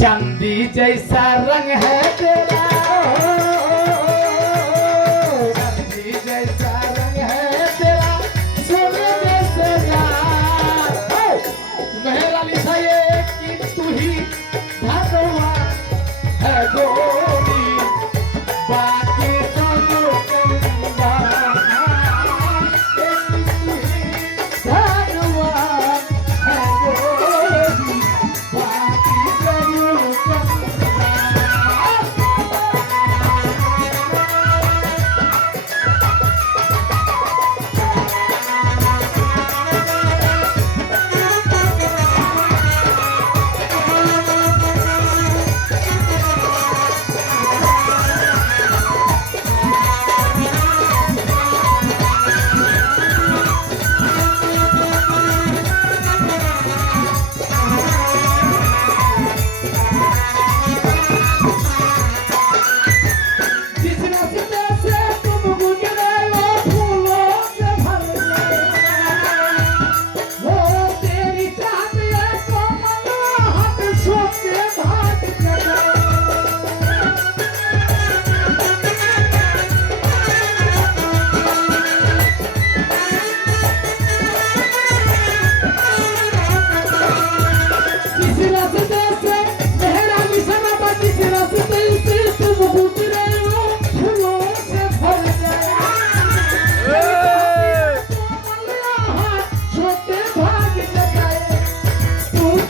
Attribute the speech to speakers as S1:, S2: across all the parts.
S1: चांदी जैसा रंग है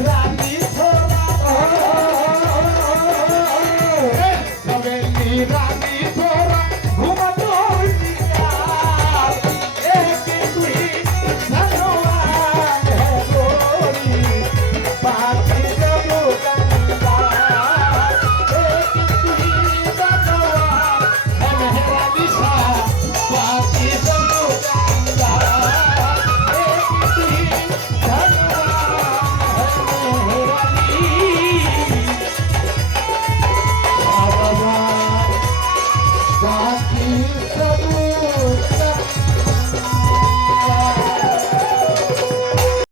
S1: রানী